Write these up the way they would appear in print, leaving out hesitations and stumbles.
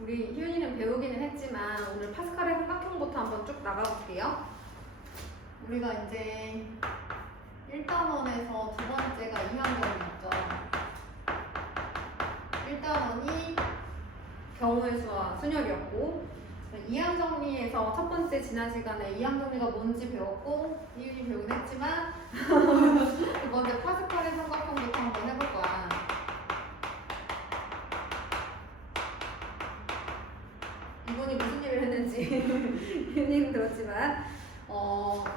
우리 희윤이는 배우기는 했지만 오늘 파스칼의 삼각형부터 한번 쭉 나가볼게요. 우리가 이제 1단원에서 두 번째가 이항정이었죠. 1단원이 경우의 수와 순열이었고, 이항정리에서 첫 번째 지난 시간에 이항정리가 뭔지 배웠고 희윤이 배우긴 했지만 두 번째 파스칼의 삼각형부터 한번 해볼 거야. 이분이 무슨 일을 했는지 희윤이는 들었지만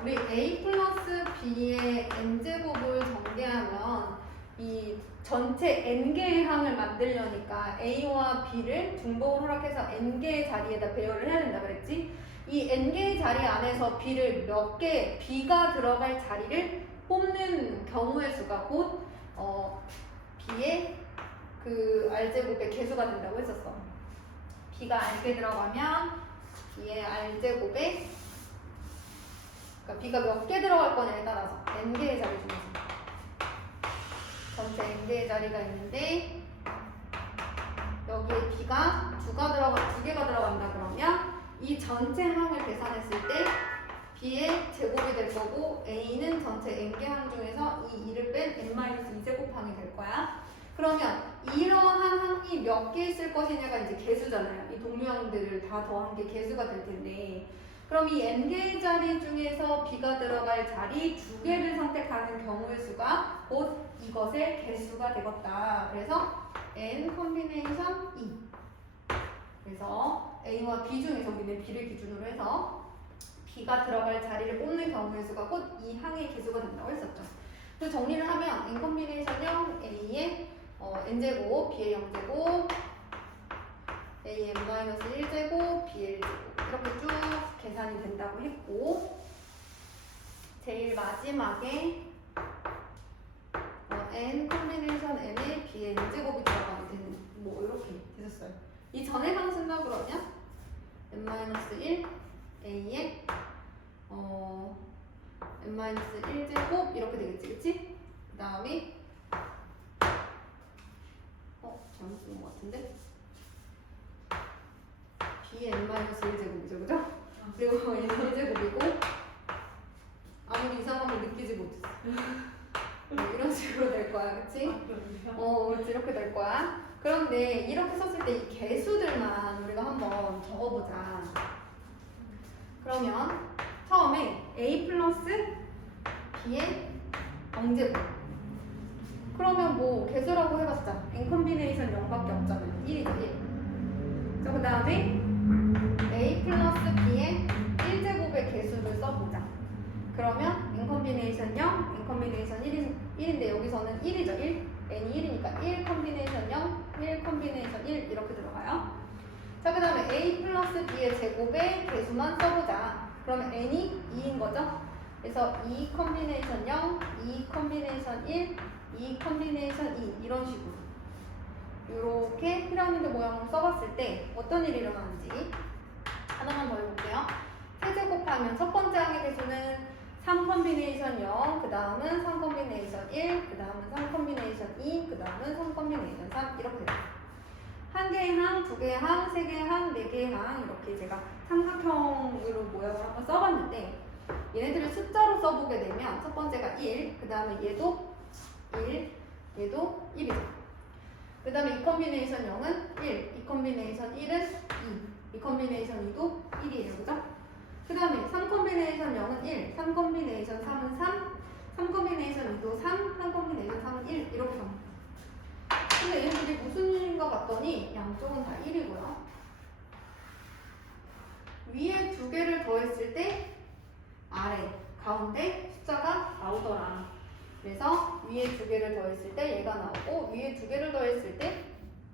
우리 a 플러스 b의 n제곱을 전개하면 이 전체 n개의 항을 만들려니까 a와 b를 중복을 허락해서 n개의 자리에다 배열을 해야 된다 그랬지? 이 n개의 자리 안에서 b를 몇 개, b가 들어갈 자리를 뽑는 경우의 수가 곧 b의 그 r제곱의 개수가 된다고 했었어. b가 r개 들어가면 b의 r제곱에, 그러니까 b가 몇 개 들어갈 거냐에 따라서 n개의 자리 중에서 전체 n개의 자리가 있는데 여기에 b가 두 개가 들어간다 그러면 이 전체 항을 계산했을 때 b의 제곱이 될 거고 a는 전체 n개 항 중에서 이 2를 뺀 n-2제곱 항이 될 거야. 그러면 이러한 항이 몇 개 있을 것이냐가 이제 개수잖아요. 이 동류항들을 다 더한 게 개수가 될 텐데, 그럼 이 n개의 자리 중에서 b가 들어갈 자리 2개를 선택하는 경우의 수가 곧 이것의 개수가 되겠다. 그래서 n 콤비네이션 2. 그래서 a와 b 중에서 우리는 b를 기준으로 해서 b가 들어갈 자리를 뽑는 경우의 수가 곧 이 항의 개수가 된다고 했었죠. 그래서 정리를 하면 n 콤비네이션 0 a의 n제곱, b의 0제곱, a n-1제곱, b 1제곱 이렇게 쭉 계산이 된다고 했고, 제일 마지막에 n 콤비네이션 n에 b의 n제곱이 들어가게 되는 뭐 이렇게 됐었어요. 이 전에 강 쓴다 그러면 n-1 a에 n-1제곱 이렇게 되겠지, 그치? 그 다음에 잘못 쓴 것 같은데 b의 n-1제곱이죠, 그죠? 그리고 n은 1제곱이고 아무리 이상한 걸 느끼지 못했어. 이런 식으로 될 거야, 그치? 그렇지, 이렇게 될 거야. 그런데 이렇게 썼을 때 이 개수들만 우리가 한번 적어보자. 그러면 처음에 a 플러스 b의 0제곱. 그러면 뭐 개수라고 해봤자 n 콤비네이션 0밖에 없잖아요. 1이죠, 1. 자, 그 다음에 a 플러스 b의 1제곱의 개수를 써보자. 그러면 n 콤비네이션 0, n 콤비네이션 1인데 여기서는 1이죠, 1. n이 1이니까 1 콤비네이션 0, 1 콤비네이션 1 이렇게 들어가요. 자, 그 다음에 a 플러스 b의 제곱의 개수만 써보자. 그러면 n이 2인 거죠. 그래서 2 콤비네이션 0, 2 콤비네이션 1, 2 콤비네이션 2 이런 식으로 이렇게 피라미드 모양으로 써봤을 때 어떤 일이 일어나는지 하나만 더 해볼게요. 세제곱하면 첫 번째 항의 개수는 3 콤비네이션 0, 그 다음은 3 콤비네이션 1, 그 다음은 3 콤비네이션 2, 그 다음은 3 콤비네이션 3 이렇게 돼요. 한 개의 항, 두 개의 항, 세 개의 항, 네 개의 항 이렇게 제가 삼각형으로 모양을 한번 써봤는데 얘네들을 숫자로 써보게 되면 첫 번째가 1, 그 다음에 얘도 1, 얘도 1이죠. 그 다음에 이 콤비네이션 0은 1, 이 콤비네이션 1은 2, 이 콤비네이션 2도 1이에요, 그죠? 그 다음에 3 콤비네이션 0은 1, 3 콤비네이션 3은 3, 3 콤비네이션 2도 3, 3 콤비네이션 3은 1 이렇게 합니다. 근데 얘네들이 무슨 일인가 봤더니 양쪽은 다 1이고요. 위에 두 개를 더했을 때 아래, 가운데 숫자가 나오더라. 그래서 위에 두 개를 더했을 때 얘가 나오고 위에 두 개를 더했을 때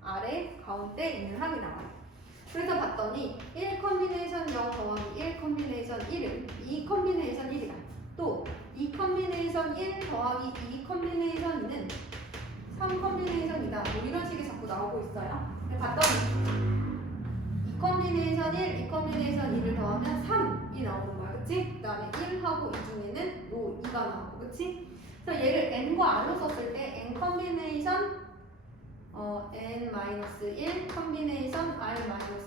아래, 가운데 있는 항이 나와요. 그래서 봤더니 1 콤비네이션 0 더하기 1 콤비네이션 1은 2 콤비네이션 1이다. 또 2 콤비네이션 1 더하기 2 콤비네이션 2는 3 콤비네이션이다. 뭐 이런 식이 자꾸 나오고 있어요. 봤더니 2 콤비네이션 1, 2 콤비네이션 2를 더하면 3이 나오는 거야, 그치? 그 다음에 1하고 2 중에는 요 2가 나오고, 그치? 그래서 얘를 n과 r로 썼을 때 n 콤비네이션 n-1 콤비네이션 r-1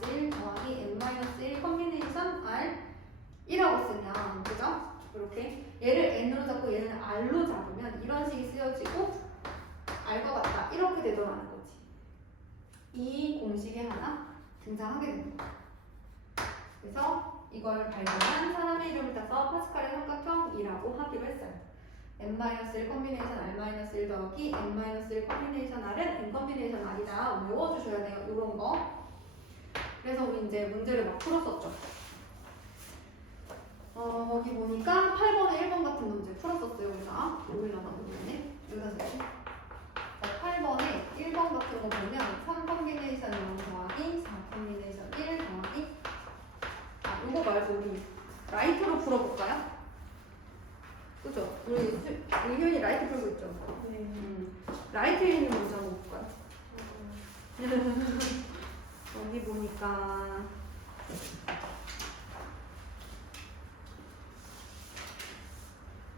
등장하게 됩니다. 그래서 이걸 발견한 사람의 이름을 따서 파스칼의 삼각형이라고 하기로 했어요. n-1 컨비네이션 r-1 더하기 n-1 컨비네이션 r은 n 컨비네이션 r이다. 외워주셔야 돼요. 이런 거. 그래서 우리 이제 문제를 막 풀었었죠. 여기 보니까 8번에 1번 같은 문제 풀었었어요. 우리가 오일라나 모르겠네. 여기다 써야지. 8번에 1번 같은 거 보면 3 컨비네이션 0 더하기 4 컨비네이션 1 더하기 이거 말고 우리 라이트로 풀어볼까요? 그죠? 우리 효연이 라이트 풀고 있죠? 네. 라이트에 있는 문제 한번 볼까요? 여기 보니까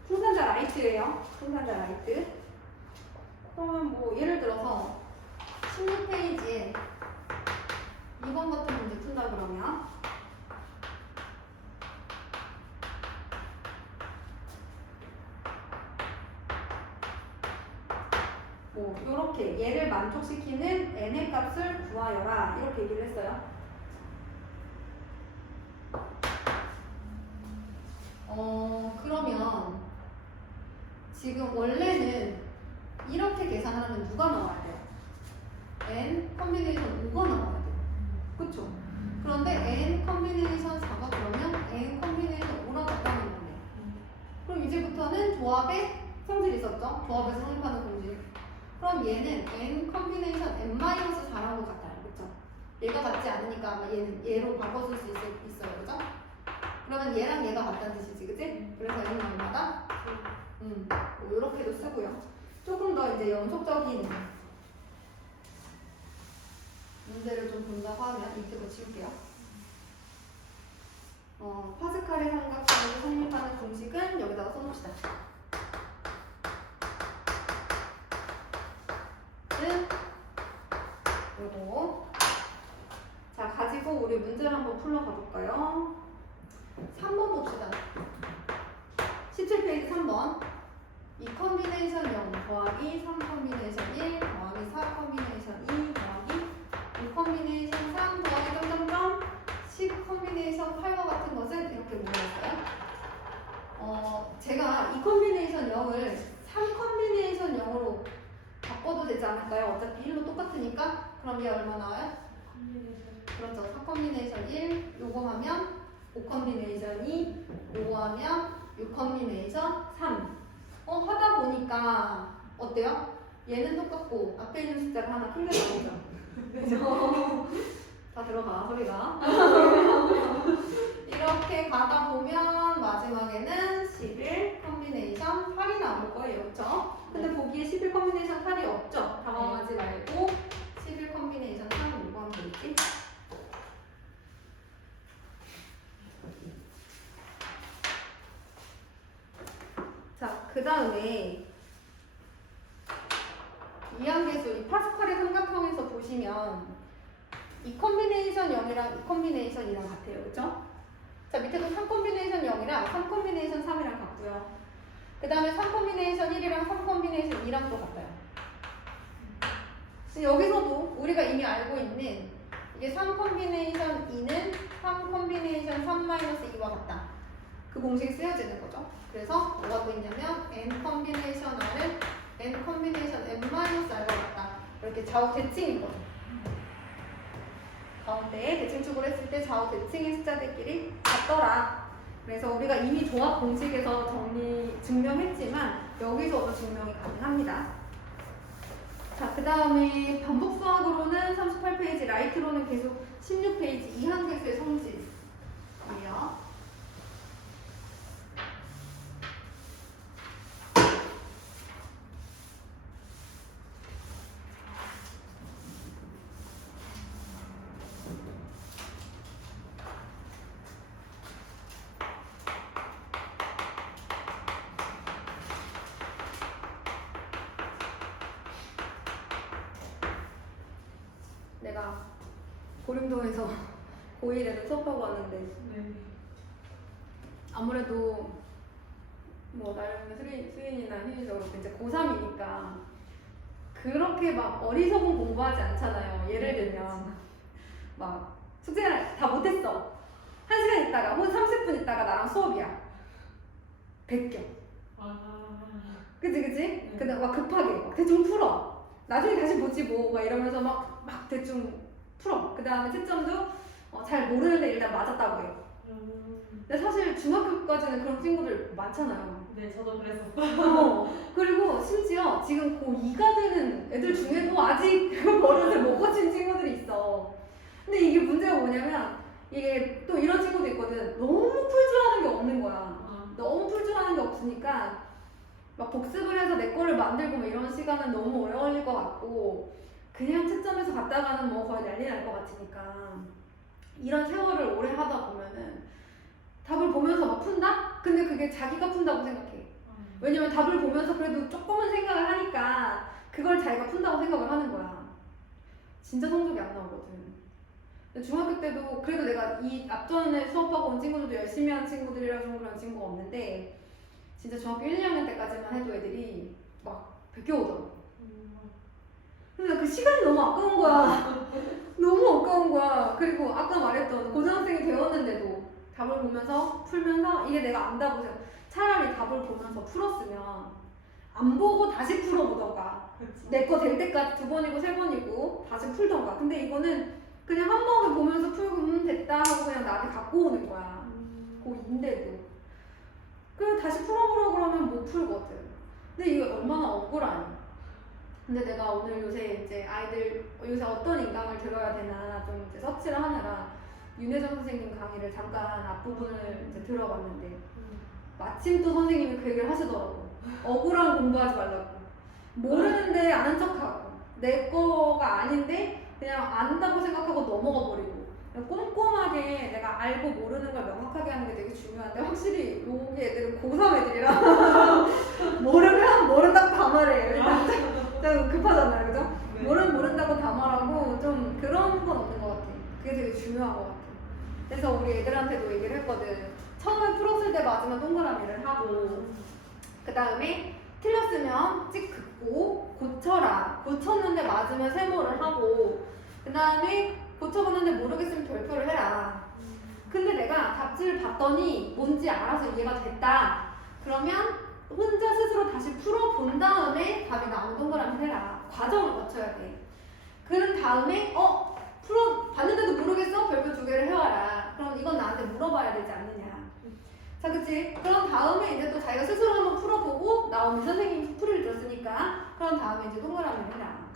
풍산자 라이트예요. 풍산자 라이트. 그러면 뭐 예를 들어서 16페이지에 2번 같은 문제 푼다 그러면 뭐 이렇게 얘를 만족시키는 n의 값을 구하여라 이렇게 얘기를 했어요. 그러면 지금 원래는 이렇게 계산하면 누가 나와야 돼요? n 컨비네이션 5가 나와야 돼요. 그쵸? 그런데 n 컨비네이션 4가 그러면 n 컨비네이션 5랑 같다는 거네. 그럼 이제부터는 조합의 성질이 있었죠? 조합에서 성립하는 공식. 그럼 얘는 n 컨비네이션 n-4라고 같아요. 그쵸? 얘가 같지 않으니까 아마 얘는 얘로 바꿔줄 수 있어요. 그죠? 그러면 얘랑 얘가 같다는 뜻이지. 그치? 그래서 n은 얼마다? 뭐 이렇게도 쓰고요. 조금 더 이제 연속적인 문제를 좀 본다고 하면 밑에 거 지울게요. 파스칼의 삼각형을 성립하는 공식은 여기다가 써놓읍시다. 요거. 자, 가지고 우리 문제를 한번 풀러 가볼까요? 3번 봅시다. 17페이지 3번. 2 컨비네이션 0 더하기 3 컨비네이션 1 더하기 4 컨비네이션 2 더하기 5 컨비네이션 3 더하기 점점점 10 컨비네이션 8과 같은 것은 이렇게 모여있어요. 제가 2 컨비네이션 0을 3 컨비네이션 0으로 바꿔도 되지 않을까요? 어차피 1로 똑같으니까. 그럼 얘 얼마 나와요? 그렇죠. 4 컨비네이션 1 요거 하면 5 컨비네이션 2 요거 하면 6 컨비네이션 3 하다 보니까 어때요? 얘는 똑같고 앞에 있는 숫자가 하나 크게 나오죠? 그죠? 다 들어가 소리가. 이렇게 가다 보면 마지막에는 11 컨비네이션 8이 나올 거예요. 그렇죠? 근데 보기에 11 컨비네이션 8이 없죠? 당황하지 말고 11 컨비네이션 3 이거 하면 되겠지? 자, 그 다음에 이항계수, 이 파스칼의 삼각형에서 보시면 이 컨비네이션 0이랑 이 컨비네이션 2랑 같아요. 그쵸? 자, 밑에도 3 컨비네이션 0이랑 3 컨비네이션 3이랑 같고요. 그 다음에 3 컨비네이션 1이랑 3 컨비네이션 2랑 또 같아요. 여기서도 우리가 이미 알고 있는 이게 3 컨비네이션 2는 3 컨비네이션 3-2와 같다. 그 공식이 쓰여지는 거죠. 그래서 뭐가 또 있냐면 n 컨비네이션 r은 n 컨비네이션 n-r과 같다. 이렇게 좌우 대칭인 거죠. 가운데에 대칭축을 했을 때 좌우 대칭의 숫자들끼리 같더라. 그래서 우리가 이미 조합 공식에서 증명했지만 여기서도 증명이 가능합니다. 자, 그 다음에 반복 수학으로는 38페이지, 라이트로는 계속 16페이지 이항계수의 성질이에요. 내가 고림동에서 고1에서 수업하고 왔는데 아무래도 뭐 나름 수인이나 희희적으로 이제 고3이니까 그렇게 막 어리석은 공부하지 않잖아요. 예를 들면 막 숙제를 다 못했어. 1시간 있다가 혹은 30분 있다가 나랑 수업이야. 베껴. 그치? 네. 근데 막 급하게 막 대충 풀어. 나중에 다시 보지 뭐 막 이러면서 막 대충 풀어. 그 다음에 채점도 잘 모르는데 일단 맞았다고 해요. 근데 사실 중학교까지는 그런 친구들 많잖아요. 네, 저도 그랬었어요. 그리고 심지어 지금 고2가 되는 애들 중에도 아직 그 버릇을 못 고친 친구들이 있어. 근데 이게 문제가 뭐냐면 이게 또 이런 친구도 있거든. 너무 풀 줄 아는 게 없는 거야. 너무 풀 줄 아는 게 없으니까 막 복습을 해서 내 거를 만들고 뭐 이런 시간은 너무 오래 걸릴 것 같고 그냥 채점에서 갔다가는 뭐 거의 난리 날 것 같으니까 이런 세월을 오래 하다 보면은 답을 보면서 막 푼다? 근데 그게 자기가 푼다고 생각해. 왜냐면 답을 보면서 그래도 조금은 생각을 하니까 그걸 자기가 푼다고 생각을 하는 거야. 진짜 성적이 안 나오거든. 근데 중학교 때도 그래도 내가 이 앞전에 수업하고 온 친구들도 열심히 한 친구들이라 좀 그런 친구가 없는데 진짜 중학교 1, 2학년 때까지만 해도 애들이 막 베껴오더라고. 근데 그 시간이 너무 아까운 거야. 너무 아까운 거야. 그리고 아까 말했던 고등학생이 되었는데도 답을 보면서 풀면서 이게 내가 안다고 생각. 차라리 답을 보면서 풀었으면 안 보고 다시 풀어보던가. 내 거 될 때까지 2번이고 3번이고 다시 풀던가. 근데 이거는 그냥 한 번을 보면서 풀고 됐다 하고 그냥 나한테 갖고 오는 거야. 고2인데도. 그래서 다시 풀어보라고 그러면 못 풀거든. 근데 이게 얼마나 억울하니. 근데 내가 오늘 요새 이제 아이들 요새 어떤 인강을 들어야 되나 좀 이제 서치를 하느라 윤혜정 선생님 강의를 잠깐 앞부분을 이제 들어봤는데 마침 또 선생님이 그 얘기를 하시더라고. 억울한 공부하지 말라고. 모르는데 아는 척하고 내 거가 아닌데 그냥 안다고 생각하고 넘어가 버리고 꼼꼼하게 내가 알고 모르는 걸 명확하게 하는 게 되게 중요한데 확실히 여기 애들은 고3 애들이라 모르면 모른다고 다 말해. 일단 좀 급하잖아요, 그죠? 네. 모른다고 다 말하고 좀 그런 건 없는 것 같아. 그게 되게 중요한 것 같아. 그래서 우리 애들한테도 얘기를 했거든. 처음에 풀었을 때 맞으면 동그라미를 하고 그 다음에 틀렸으면 찍 긋고 고쳐라. 고쳤는데 맞으면 세모를 하고 그 다음에 고쳐봤는데 모르겠으면 별표를 해라. 근데 내가 답지를 봤더니 뭔지 알아서 이해가 됐다. 그러면 혼자 스스로 다시 풀어본 다음에 답이 나오면 동그라미 해라. 과정을 거쳐야 돼. 그런 다음에 봤는데도 모르겠어? 별표 2개를 해와라. 그럼 이건 나한테 물어봐야 되지 않느냐. 자, 그치? 그런 다음에 이제 또 자기가 스스로 한번 풀어보고 나오면 선생님이 풀이를 줬으니까 그런 다음에 이제 동그라미를 해라.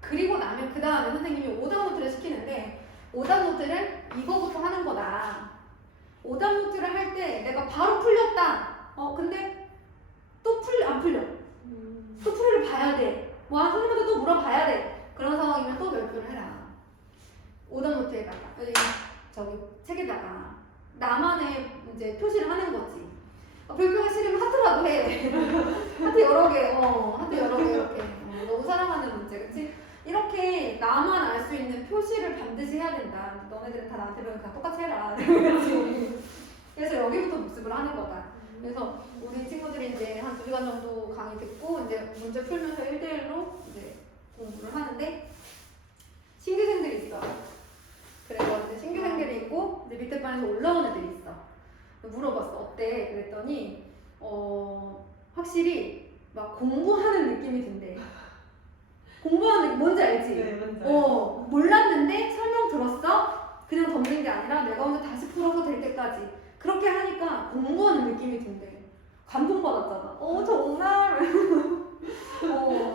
그리고 나면 그 다음에 선생님이 오답 노트를 시키는데 오답 노트를 이거부터 하는 거다. 오답 노트를 할 때 내가 바로 풀렸다. 근데 또 안 풀려. 또 풀이를 봐야 돼. 선생님한테 또 물어봐야 돼. 그런 상황이면 또 별표를 해라. 오답 노트에다가 저기 책에다가 나만의 이제 표시를 하는 거지. 별표가 싫으면 하트라도 해. 하트 여러 개, 하트 여러 개 이렇게. 너무 사랑하는 문제, 그치? 이렇게 나만 알 수 있는 표시를 반드시 해야 된다. 너네들은 다 나한테 배우면 다 똑같이 해라. 그래서 여기부터 복습을 하는 거다. 그래서 우리 친구들이 이제 한 2시간 정도 강의 듣고 이제 문제 풀면서 1대1로 이제 공부를 하는데 신규생들이 있어. 그래서 이제 신규생들이 있고 이제 밑에 반에서 올라온 애들이 있어. 물어봤어. 어때? 그랬더니 확실히 막 공부하는 느낌이 든대. 공부하는 느낌 뭔지 알지? 네, 뭔지 알죠. 몰랐는데 설명 들었어? 그냥 덤빈 게 아니라 내가 혼자 다시 풀어서 될 때까지 그렇게 하니까 공부하는 느낌이 든대. 감동받았잖아. 정말.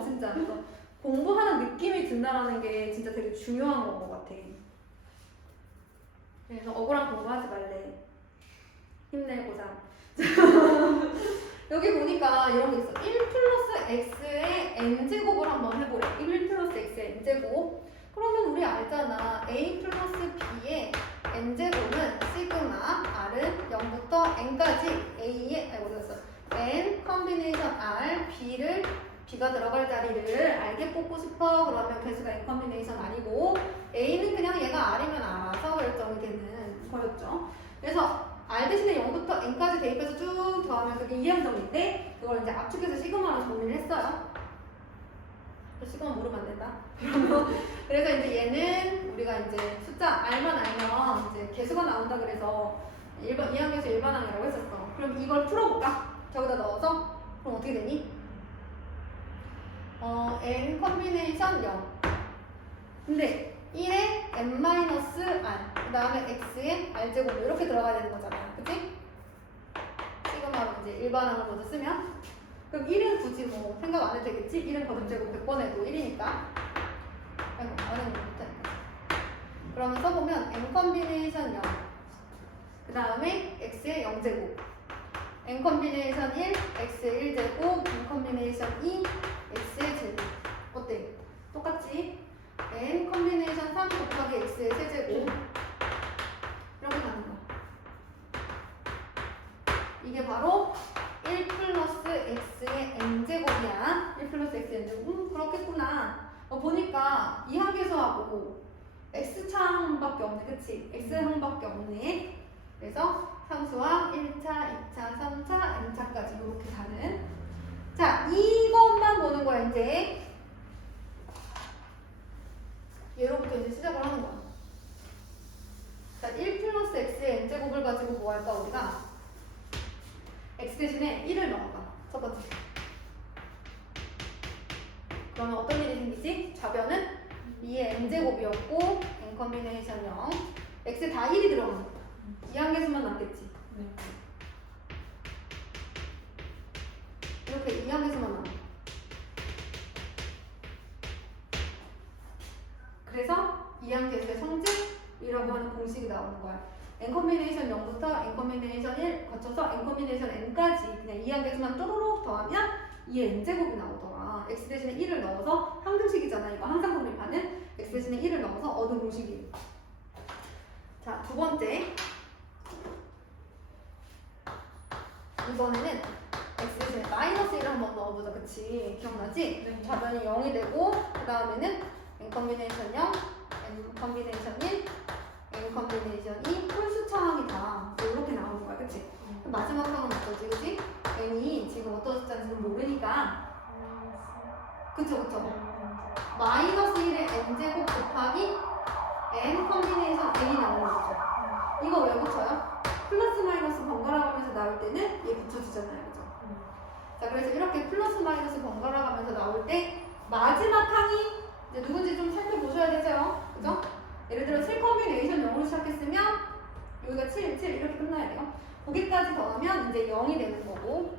진짜. 그래서 공부하는 느낌이 든다라는 게 진짜 되게 중요한 것 같아. 그래서 억울한 공부하지 말래. 힘내보자. 여기 보니까 이런 게 있어. 1 플러스 x의 n제곱을 한번 해보래. 1 플러스 x의 n제곱. 그러면 우리 알잖아. a 플러스 b의 n제곱은 시그마 r은 0부터 n까지 a의 n 컨비네이션 r, b를 b가 들어갈 자리를 알게 뽑고 싶어. 그러면 개수가 n 컨비네이션 아니고 a는 그냥 얘가 r이면 알아서 결정이 되는 거였죠. 그래서 r 대신에 0부터 n까지 대입해서 쭉 더하면 그게 2함정인데 그걸 이제 압축해서 시그마로 정리를 했어요. 시그마 모르면 안 된다. 그래서 이제 얘는 우리가 이제 숫자 R만 알면 이제 개수가 나온다 그래서 이항계수 일반항이라고 했었어. 그럼 이걸 풀어볼까? 저기다 넣어서 그럼 어떻게 되니? n 컴비네이션 0. 근데 1에 n-r 그 다음에 x에 r제곱 이렇게 들어가야 되는 거잖아요. 그치? 시그마로 이제 일반항을 먼저 쓰면 그럼 1은 굳이 뭐 생각 안 해도 되겠지? 1은 거듭제곱 100번 해도 1이니까 아이고 말은 못하니까 그러면 써보면 n 컴비네이션 0 그 다음에 x의 0제곱 n 컴비네이션 1 x의 1제곱 n 컴비네이션 2 x의 제곱 어때? 똑같지? n 컴비네이션 3 곱하기 x의 세제곱 이렇게 가는 거야. 이게 바로 1 플러스 x의 n제곱이야. 1 플러스 x의 n제곱. 그렇겠구나. 보니까 이항계수하고 x차항밖에 없네. 그치? x항밖에 없네. 그래서 상수항 1차, 2차, 3차, n차까지 이렇게 가는. 자, 이것만 보는 거야, 이제. 얘로부터 이제 시작을 하는 거야. 자, 1 플러스 x의 n제곱을 가지고 뭐 할까, 우리가? x 대신에 1을 넣어봐. 첫 번째. 그러면 어떤 일이 생기지? 좌변은 2의 n제곱이었고 n 컴비네이션 0 x에 다 1이 들어가는 거야. 이항계수만 남겠지. 네. 이렇게 이항계수만 남아. 그래서 이항계수의 성질이라고 하는 공식이 나오는 거야. n 컴비네이션 0부터 n 컴비네이션 1 거쳐서 n 컴비네이션 n까지 그냥 이항계수만 또로록 더하면 2의 n제곱이 나오더라. x 대신에 1을 넣어서 항등식이잖아. 이거 항상 공립하는 x 대신에 1을 넣어서 얻은 공식이에요. 자, 두 번째. 이번에는 x 대신에 마이너스 1을 한번 넣어보자. 그치? 기억나지? 네. 좌변이 0이 되고 그 다음에는 n 컴비네이션 0, n 컴비네이션 1, n 컴비네이션 2 홀수차항이다. 이렇게 나오는 거야. 그치? 마지막 항은 어떠지? 그치? n이 지금 어떤 숫자인지는 모르니까 그쵸 그쵸? 마이너스 1의 n제곱 곱하기 n 컴비네이션 n이 나오는 거죠. 이거 왜 붙여요? 플러스 마이너스 번갈아 가면서 나올 때는 얘 붙여주잖아요. 그죠? 자, 그래서 이렇게 플러스 마이너스 번갈아 가면서 나올 때 마지막 항이 이제 누군지 좀 살펴보셔야 되죠? 그죠? 예를 들어 7 컴비네이션 0으로 시작했으면 여기가 7, 7 이렇게 끝나야 돼요. 거기까지 더하면 이제 0이 되는 거고.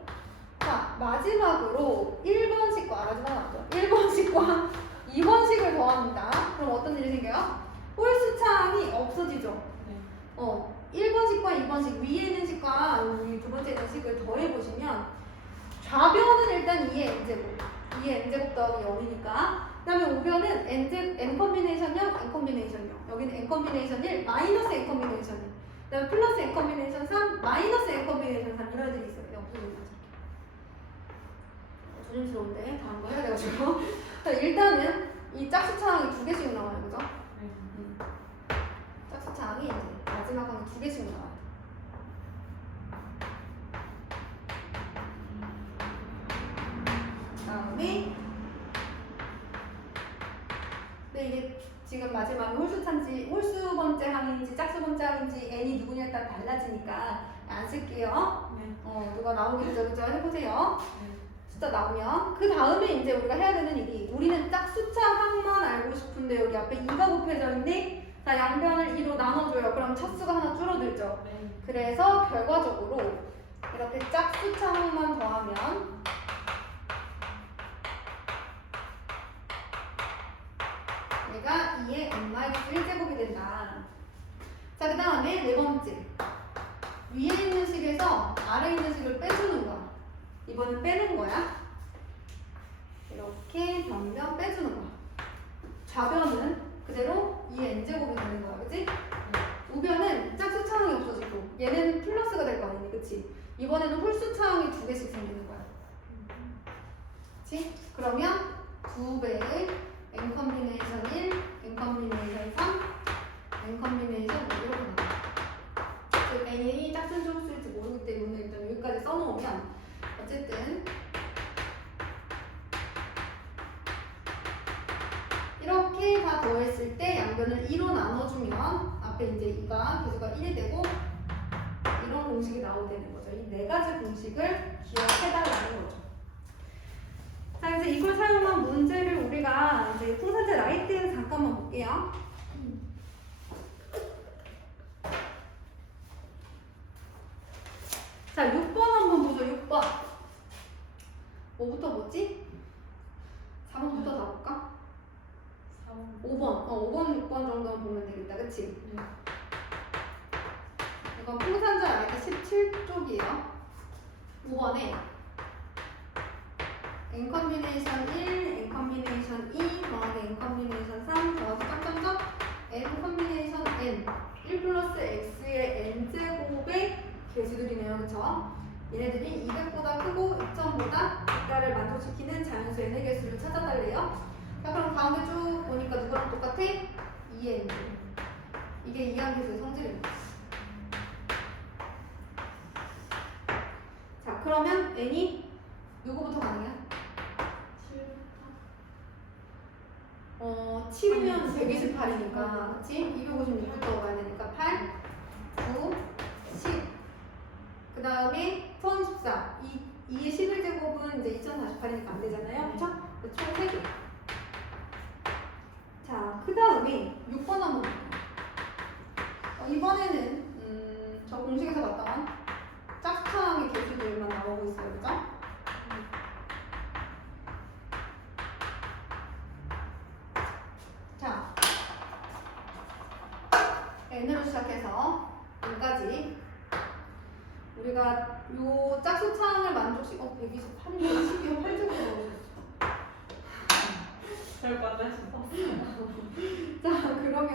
자, 마지막으로 1번식과 마지막은 아니죠. 1번식과 2번식을 더합니다. 그럼 어떤 일이 생겨요? 홀수차항이 없어지죠. 네. 1번식과 2번식 위에 있는 식과 여기 두 번째 있는 식을 더해보시면 좌변은 일단 2의 n제곱 2의 n제곱 더하기 0이니까 그 다음에 우변은 n 컴비네이션 0, n 컴비네이션 0 여기는 n 컴비네이션 1, 마이너스 n 컴비네이션 1 그 다음에 플러스 n 컴비네이션 3, 마이너스 n 컴비네이션 3 이런 애들이 있어요. 없어지는 거죠. 조심스러운데 다음 거 해야 돼가지고 자, 일단은 이 짝수차항이 두 개씩 나와요. 그죠? 짝수차항이 이제 마지막 항이 두 개씩 나와요. 다음에 근데 이게 지금 마지막에 홀수 번째 항인지 짝수 번째 항인지 n이 누구냐에 따라 달라지니까 안 쓸게요. 네. 누가 나오겠죠? 그죠? 해보세요. 네. 숫자 나오면 그 다음에 이제 우리가 해야 되는 일이 우리는 짝수차 항만 알고 싶은데 여기 앞에 2가 곱해져 있는데 자, 양변을 2로 나눠줘요. 그럼 차수가 하나 줄어들죠. 네. 그래서 결과적으로 이렇게 짝수차 항만 더하면 얘가 2의 n-1제곱이 된다. 자, 그 다음에 네 번째. 위에 있는 식에서 아래에 있는 식을 빼주는 거야. 이번엔 빼는 거야. 이렇게 변변 빼주는 거야. 좌변은 그대로 2의 n제곱이 되는 거야. 그치? 우변은 짝수차항이 없어지고 얘는 플러스가 될 거 아니니. 그치? 이번에는 홀수차항이 두 개씩 생기는 거야. 그치? 그러면 2배의 n 컴비네이션 1, n 컴비네이션 3, n 컴비네이션 5로 나와. 즉 n이 짝수인지 홀수일지 모르기 때문에 일단 여기까지 써놓으면 어쨌든 이렇게 다 더했을 때 양변을 2로 바꿔주면 앞에 이제 2가 개수가 1이 되고 이런 공식이 나오게 되는 거죠. 이 네 가지 공식을 기억해달라는 거죠. 자, 이제 이걸 사용한 문제를 우리가 이제 풍산제 라이트에서 잠깐만 볼게요. 자, 6번 한번 보죠. 6번. 뭐부터 보지? 4번부터 다 볼까? 5번. 5번, 6번 정도만 보면 되겠다. 그치? 이건 풍산제 라이트 17쪽이에요. 5번에 n 컨비네이션 1, n 컨비네이션 2, 더하기 n 컨비네이션 3, 더하기 점점점 n 컨비네이션 n 1 플러스 x의 n제곱의 개수들이네요. 그쵸? 얘네들이 200보다 크고 2점보다 작다를 만족시키는 자연수 n의 개수를 찾아달래요. 자, 그럼 가운데 쭉 보니까 누구랑 똑같아? 2n. 이게 이항 개수의 성질입니다. 자, 그러면 n이 누구부터 가능해요? 7이면 128이니까, 그치? 256부터 가야 되니까 8, 9, 10. 그 다음에 1014. 2의 11제곱은 이제 2048이니까 안 되잖아요. 그쵸? 총 3개. 자, 그 다음에 6번 한번 볼게요. 이번에는 저 공식에서 봤던 짝수항의 개수들만 나오고 있어요. 그죠? 자, n으로 시작해서 n까지 우리가 요 짝수차항을 만족시 128이면 12호 8제곱 넣어주셨어. 잘 만나셨어. 자, 그러면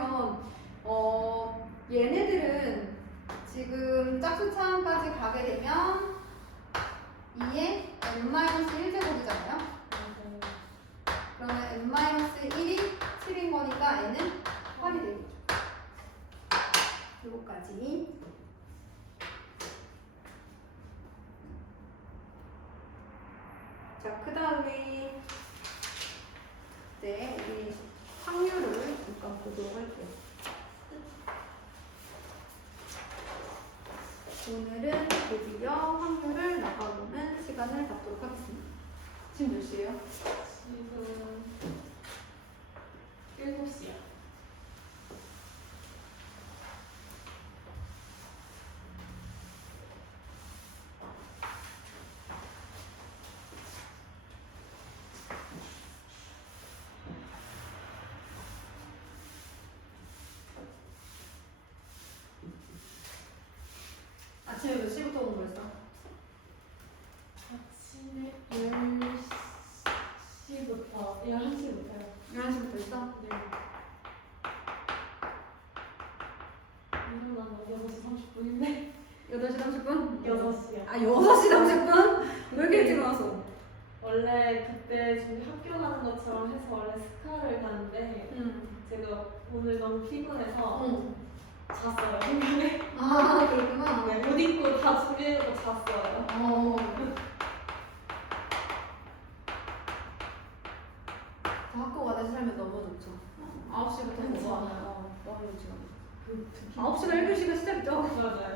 얘네들은 지금 짝수차항까지 가게 되면 2에 n-1제곱이잖아요. 그러면 n-1이 7인 거니까 n은 8이 되겠죠. 요거까지. 자, 그 다음에 이제 우리 확률을 잠깐 보도록 할게요. 오늘은 드디어 확률을 나가보는 시간을 갖도록 하겠습니다. 지금 몇 시예요? 지금 7시야. 아침에 몇 시부터 공부했어? 아침에 10시부터 11시부터요. 11시부터 했어? 네. 일어나면 6시 30분인데 8시 30분? 6시야. 아, 6시 30분? 왜 이렇게 일찍 일어났어? 원래 그때 저희 학교 가는 것처럼 해서 원래 스카를 가는데 제가 오늘 너무 피곤해서 잤어요. 아, 그렇구나. 네, 옷 입고 다 준비해놓고 잤어요. 학교 가다 살면 너무 좋죠. 9시부터 그쵸. 공부하면 너무 좋죠. 9시가 1교시가 시작이죠? 맞아요.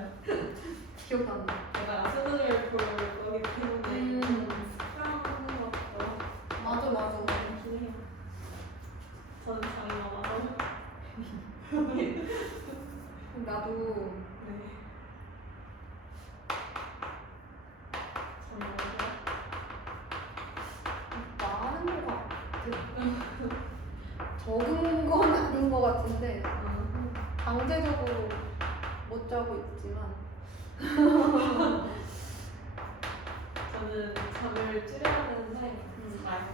기억도 안 나. 제가 수능을 볼 거기 때문에 스카하는 것도 맞아, 맞아. 많긴 해요. 저는 잠이 많아서. 나도 네. 많은 것 같아. 적은 건 아닌 것 같은데 강제적으로 못 자고 있지만 저는 잠을 줄여야 되는데 자요.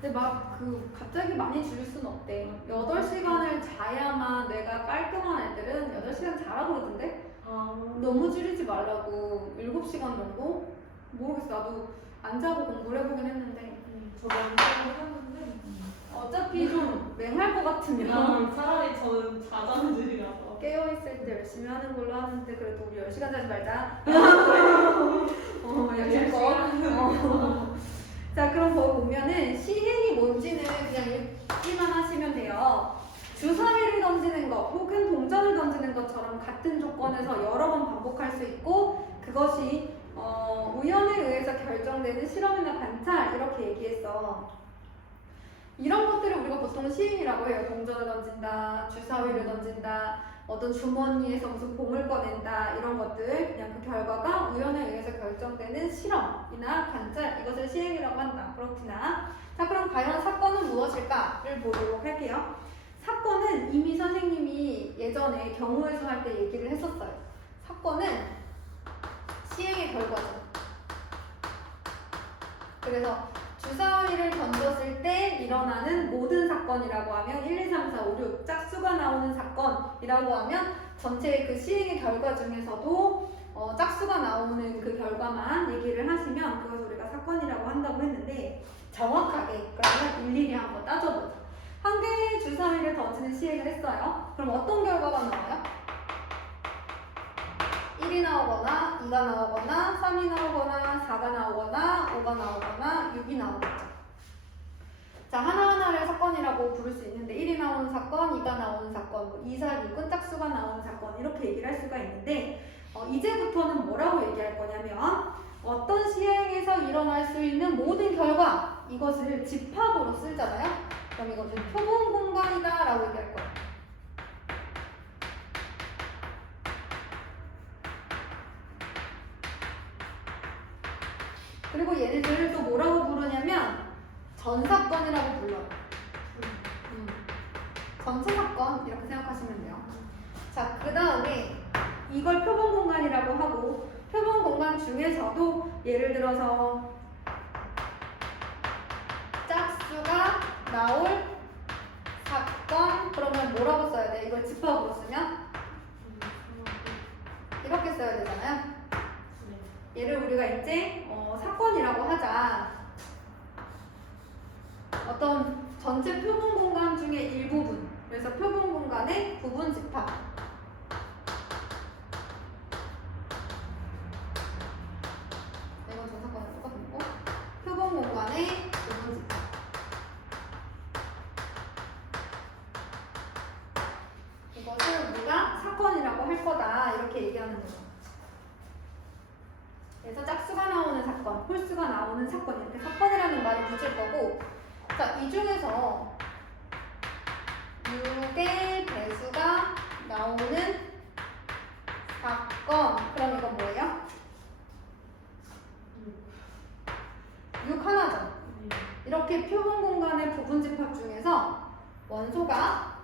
근데 막 갑자기 많이 줄일 수는 없대. 8시간을 자야만 뇌가 깔끔한 애들은 8시간 자라고 그러던데? 너무 줄이지 말라고. 7시간 정도? 모르겠어. 나도 안 자고 공부를 해보긴 했는데 저도 안 자고 했는데 어차피 좀 맹할 것 같으면 차라리 저는 자장질이라서 깨어있을 때 열심히 하는 걸로 하는데 그래도 우리 10시간 자지 말자. 여실껏. 자, 그럼 거기 보면은 시행이 뭔지는 그냥 읽기만 하시면 돼요. 주사위를 던지는 것 혹은 동전을 던지는 것처럼 같은 조건에서 여러 번 반복할 수 있고 그것이 우연에 의해서 결정되는 실험이나 관찰 이렇게 얘기했어. 이런 것들을 우리가 보통 시행이라고 해요. 동전을 던진다, 주사위를 던진다, 어떤 주머니에서 무슨 봉을 꺼낸다 이런 것들 그냥 그 결과가 우연에 의해서 결정되는 실험이나 관찰 이것을 시행이라고 한다. 그렇구나. 자 그럼 과연 사건은 무엇일까를 보도록 할게요. 사건은 이미 선생님이 예전에 경우의 수 할 때 얘기를 했었어요. 사건은 시행의 결과죠. 그래서 주사위를 던졌을 때 일어나는 모든 사건이라고 하면 1, 2, 3, 4, 5, 6 짝수가 나오는 사건이라고 하면 전체 그 시행의 결과 중에서도 짝수가 나오는 그 결과만 얘기를 하시면 그것을 우리가 사건이라고 한다고 했는데 정확하게 그러면 일일이 한번 따져보자. 한 개의 주사위를 던지는 시행을 했어요. 그럼 어떤 결과가 나와요? 1이 나오거나 2가 나오거나 3이 나오거나 4가 나오거나 5가 나오거나 6이 나오겠죠. 자 하나하나를 사건이라고 부를 수 있는데 1이 나오는 사건, 2가 나오는 사건, 뭐 2, 4, 6은 짝수가 나오는 사건 이렇게 얘기를 할 수가 있는데 이제부터는 뭐라고 얘기할 거냐면 어떤 시행에서 일어날 수 있는 모든 결과 이것을 집합으로 쓰잖아요. 그럼 이것을 표본 공간이다 라고 얘기할 거예요. 그리고 얘네들을 또 뭐라고 부르냐면 전사건이라고 불러요. 전체사건 이렇게 생각하시면 돼요. 자, 그 다음에 이걸 표본 공간이라고 하고 표본 공간 중에서도 예를 들어서 짝수가 나올 사건 그러면 뭐라고 써야 돼? 이걸 집합으로 쓰면 이렇게 써야 되잖아요. 얘를 우리가 이제 사건이라고 하자. 어떤 전체 표본 공간 중에 일부분 그래서 표본 공간의 부분 집합 이건 전사건이랑 똑같은 거고 표본 공간의 부분 집합 이것을 우리가 사건이라고 할 거다 이렇게 얘기하는 거죠. 그래서 짝수가 나오는 사건, 홀수가 나오는 사건 이렇게 사건이라는 말을 붙일 거고 자, 이 중에서 6의 배수가 나오는 사건 그럼 이건 뭐예요? 6 하나죠. 이렇게 표본 공간의 부분 집합 중에서 원소가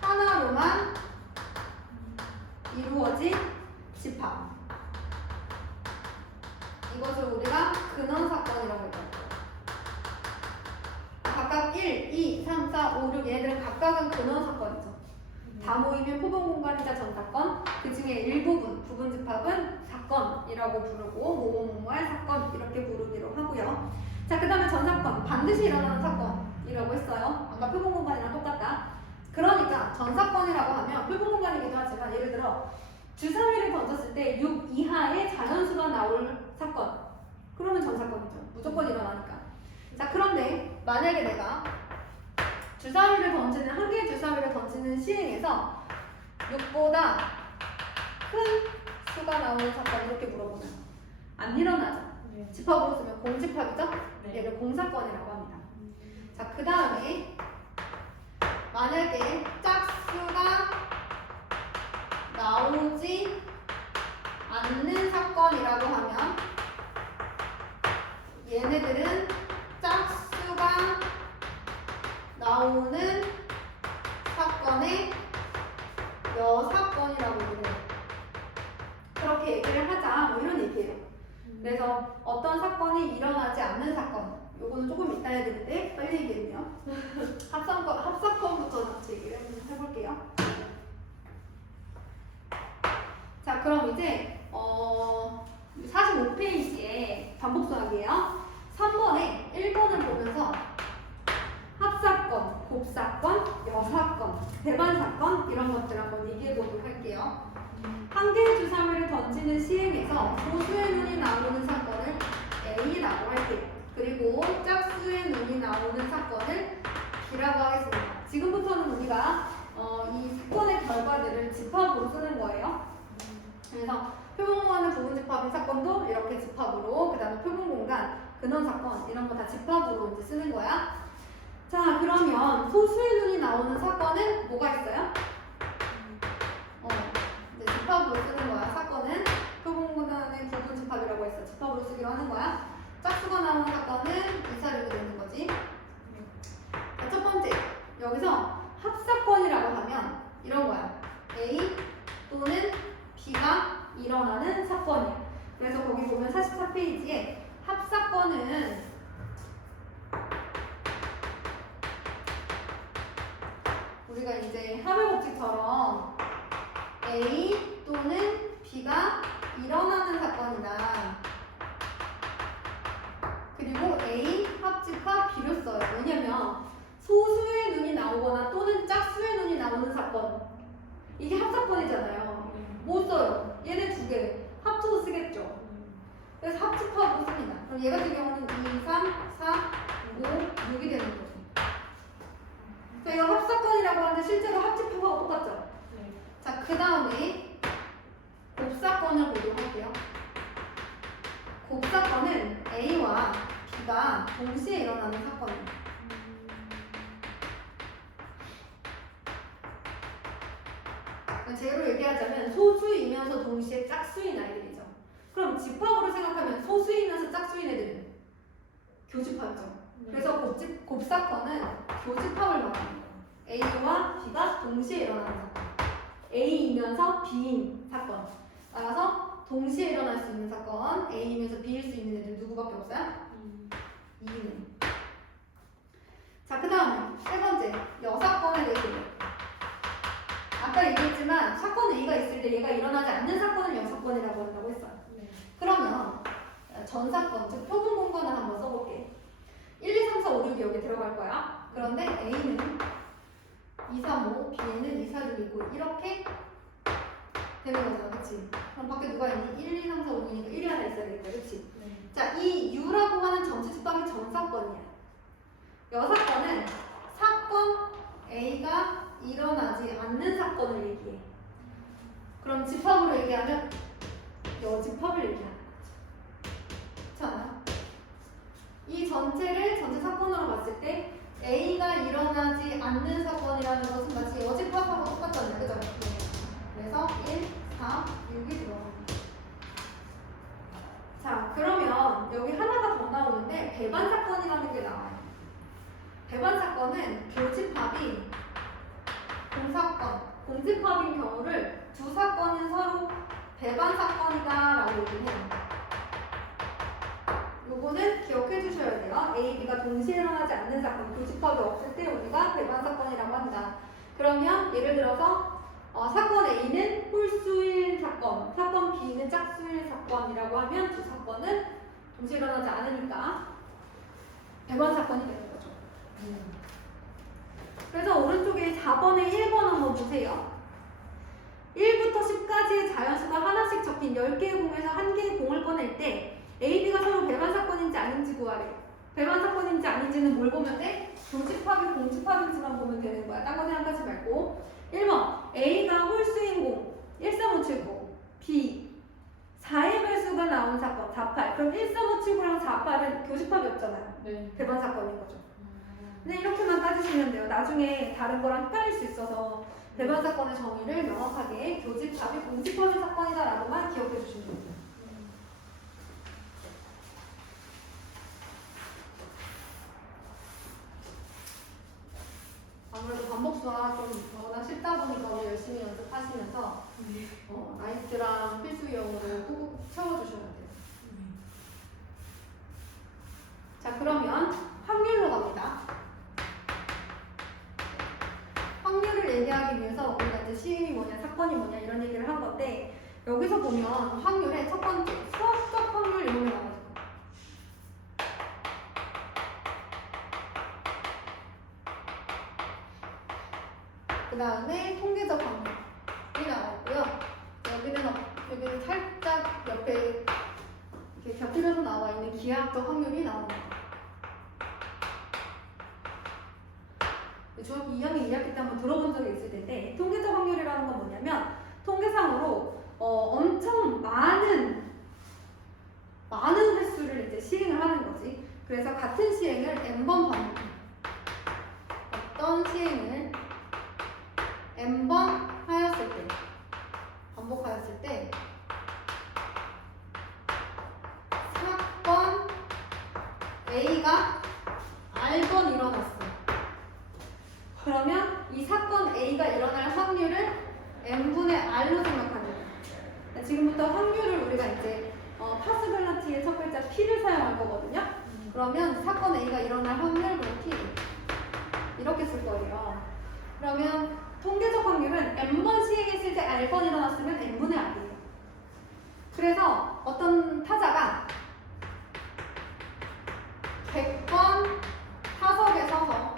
하나로만 이루어진 집합 이것을 우리가 근원사건이라고 할 거예요. 각각 1, 2, 3, 4, 5, 6 얘네들은 각각은 근원사건이죠. 다 모이면 표본 공간이자 전사건 그 중에 일부분, 부분 집합은 사건이라고 부르고 뭐뭐뭐할 사건 이렇게 부르기로 하고요. 자, 그 다음에 전사건 반드시 일어나는 사건이라고 했어요. 아까 표본 공간이랑 똑같다. 그러니까 전사건이라고 하면 표본 공간이기도 하지만 예를 들어 주사위를 던졌을 때 6 이하의 자연수가 나올 사건 그러면 전사건이죠. 무조건 일어나니까. 자 그런데 만약에 내가 주사위를 던지는 한 개의 주사위를 던지는 시행에서 6보다 큰 수가 나오는 사건 이렇게 물어보면 안 일어나죠. 집합으로 쓰면 공집합이죠. 얘를 공사건이라고 합니다. 자 그 다음에 만약에 짝수가 나오지 않는 사건이라고 하면 얘네들은 짝수가 나오는 사건의 여사건이라고 부르요. 그렇게 얘기를 하자 뭐 이런 얘기예요. 그래서 어떤 사건이 일어나지 않는 사건 요거는 조금 이따 해야 되는데 빨리 얘기했네요. 합사건부터 같이 얘기를 해볼게요. 자 그럼 이제 45페이지에 반복수학이에요. 3번에 1번을 보면서 합사건, 곱사건, 여사건, 배반사건 이런 것들 한번 얘기해 보도록 할게요. 한 개의 주사위를 던지는 시행에서 소수의 눈이 나오는 사건을 A라고 할게요. 그리고 짝수의 눈이 나오는 사건을 B라고 하겠습니다. 지금부터는 우리가 이 사건의 결과들을 집합으로 쓰는 거예요. 그래서 표본공간의 부분집합인 사건도 이렇게 집합으로, 그 다음에 표본공간, 근원사건 이런 거 다 집합으로 이제 쓰는 거야. 자, 그러면 소수의 눈이 나오는 사건은 뭐가 있어요? 이제 집합으로 쓰는 거야. 사건은 표본공간의 부분집합이라고 했어. 집합으로 쓰기로 하는 거야. 짝수가 나오는 사건은 이사르게 되는 거지. 자, 첫 번째, 여기서 합사건이라고 하면 이런 거야. A 또는 B가 일어나는 사건이야. 그래서 거기 보면 44페이지에 합사건은 우리가 이제 합의법칙처럼 A 또는 B가 일어나는 사건이다. 그리고 A 합집합 B를 써요. 왜냐면 소수의 눈이 나오거나 또는 짝수의 눈이 나오는 사건, 이게 합사건이잖아요. 못 써요. 얘네 두 개 합쳐서 쓰겠죠. 그래서 합집합으로 씁니다. 그럼 얘 같은 경우는 2, 3, 4, 5, 6이 되는 거죠. 그러니까 이거 합사건이라고 하는데 실제로 합집합하고 똑같죠. 자, 그 다음에 곱사건을 보도록 할게요. 곱사건은 A와 B가 동시에 일어나는 사건입니다. 제로 얘기하자면 소수이면서 동시에 짝수인 아이들이죠. 그럼 집합으로 생각하면 소수이면서 짝수인 애들은 교집합이죠. 그래서 곱사건은 교집합을 말하는 거예요. A와 B가 동시에 일어나는 사건. A이면서 B인 사건. 따라서 동시에 일어날 수 있는 사건, A이면서 B일 수 있는 애들 누구밖에 없어요? 2는. 자, 그 다음에 세 번째, 여사건에 대해서. 아까 얘기했지만 사건 A가 있을 때 얘가 일어나지 않는 사건을 여사건이라고 한다고 했어요. 그러면 전사건, 즉 표본 공간을 한번 써볼게. 1, 2, 3, 4, 5, 6이 여기 들어갈 거야. 그런데 A는 2, 3, 5, B는 2, 4, 6 있고 이렇게 되는 거잖아, 그치? 그럼 밖에 누가 있니? 1, 2, 3, 4, 5, 6이니까 1이 하나 있어야 되겠다, 그치? 자, 이 U라고 하는 전체 집합이 전사건이야. 여사건은 사건 A가 일어나지 않는 사건을 얘기해. 그럼 집합으로 얘기하면 여집합을 얘기하는 거지. 자, 이 전체를 전체 사건으로 봤을 때 A가 일어나지 않는 사건이라는 것은 마치 여집합하고 똑같잖아요, 그죠? 그래서 1, 4, 6이 들어갑니다. 자, 그러면 여기 하나가 더 나오는데 배반 사건이라는 게 나와요. 배반 사건은 교집합이 공사건, 공집합인 경우를 두 사건은 서로 배반 사건이다 라고 얘기해요. 요거는 기억해 주셔야 돼요. A, B가 동시에 일어나지 않는 사건, 교집합이 없을 때 우리가 배반 사건이라고 한다. 그러면 예를 들어서 사건 A는 홀수일 사건, 사건 B는 짝수일 사건이라고 하면 두 사건은 동시에 일어나지 않으니까 배반 사건이 되는 거죠. 그래서 오른쪽에 4번에 1번 한번 보세요. 1부터 10까지의 자연수가 하나씩 적힌 10개의 공에서 1개의 공을 꺼낼 때 A, B가 서로 배반 사건인지 아닌지 구하래. 배반 사건인지 아닌지는 뭘 보면 돼? 교집합이 공집합인지만 보면 되는 거야. 딴 거 생각하지 말고. 1번 A가 홀수인 공 13579, B 4의 배수가 나온 사건 48. 그럼 13579랑 48은 교집합이 없잖아요. 네. 배반 사건인 거죠. 근데 이렇게만 따지시면 돼요. 나중에 다른 거랑 헷갈릴 수 있어서 배반 사건의 정의를 명확하게 교집합이 공집합의 사건이다라고만 기억해 주시면 됩니다. 아무래도 반복수가 좀 워낙 쉽다 보니까 우리 열심히 연습하시면서 나이트랑 필수 이용으로 꾹꾹 채워주셔야 돼요. 자, 그러면 확률로 갑니다. 확률을 얘기하기 위해서 우리가 이제 시음이 뭐냐, 사건이 뭐냐 이런 얘기를 한 건데 여기서 보면 확률의 첫 번째 수학적 확률 이런 게 나와요. 그 다음에 통계적 확률이 나와 있고요. 여기는 살짝 옆에 이렇게 곁들여서 나와 있는 기하학적 확률이 나옵니다. 2학년 2학기 때 한번 들어본 적이 있을 텐데 통계적 확률이라는 건 뭐냐면 통계상으로 엄청 많은 횟수를 이제 시행을 하는 거지. 그래서 같은 시행을 n번 반복. 어떤 시행을 n번 하였을 때, 반복하였을 때 사건 A가 R번 일어났어. 그러면 이 사건 A가 일어날 확률을 n분의 R로 생각하는 거야. 지금부터 확률을 우리가 이제 파스밸러티의 첫 글자 P를 사용할 거거든요. 그러면 사건 A가 일어날 확률 그럼 P 이렇게 쓸 거예요. 그러면 통계적 확률은 n번 시행했을 때 R번 일어났으면 n분의 R이에요. 그래서 어떤 타자가 100번 타석에 서서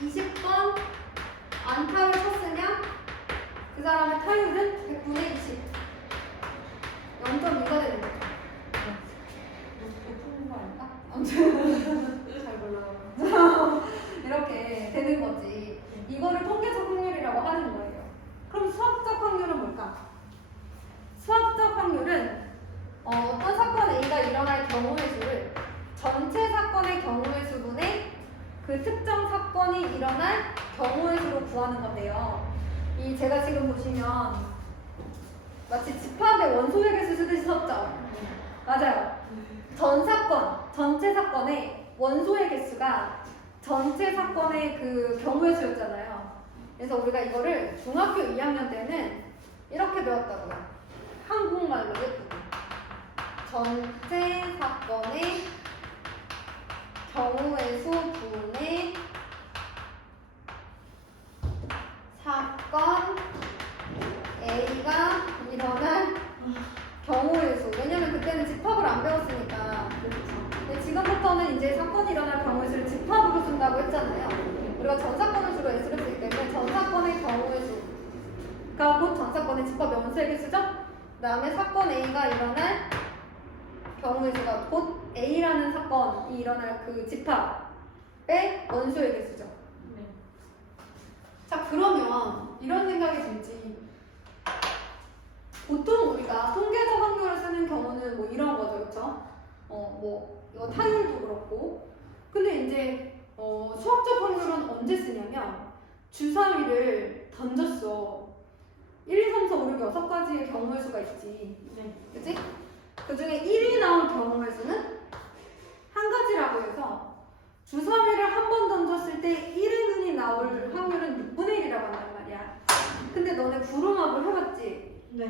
20번 안타를 쳤으면 그 사람의 타율은 100분의 20 0.2가 되는 거죠. 푸는 거 아닌가? 아무튼 잘 몰라요. 이렇게 되는 거지. 이거를 통계적 확률이라고 하는 거예요. 그럼 수학적 확률은 뭘까? 수학적 확률은 어떤 사건 A가 일어날 경우의 수를 전체 사건의 경우의 수분의 그 특정 사건이 일어날 경우의 수로 구하는 건데요. 이 제가 지금 보시면 마치 집합의 원소의 개수 쓰듯이 썼죠? 맞아요. 전 사건, 전체 사건의 원소의 개수가 전체 사건의 그 경우의 수였잖아요. 그래서 우리가 이거를 중학교 2학년 때는 이렇게 배웠다고요. 한국말로 예쁘게. 전체 사건의 경우의 수 분의 사건 A가 일어날 경우의 수. 왜냐면 그때는 집합을 안 배웠으니까. 근데 지금부터는 이제 사건이 일어날 경우의 수를 집합으로 쓴다고 했잖아요. 우리가 전 사건을 주로 S를 쓰기 때문에 전 사건의 경우의 수가 곧 전 사건의 집합의 원소의 개수죠. 그 다음에 사건 A가 일어날 경우의 수가 곧 A라는 사건이 일어날 그 집합의 원소의 개수죠. 자, 그러면 이런 생각이 들지. 보통 우리가 통계적 확률을 쓰는 경우는 뭐 이런 거죠, 그렇죠? 뭐 이거 타율도 그렇고. 근데 이제 수학적 확률은 언제 쓰냐면 주사위를 던졌어. 1, 2, 3, 4, 5, 6, 6가지의 경우의 수가 있지. 그치? 그 중에 1이 나온 경우의 수는 한 가지라고 해서 주사위를 한 번 던졌을 때 1의 눈이 나올 확률은 6분의 1이라고 한단 말이야. 근데 너네 구름합을 해봤지? 네.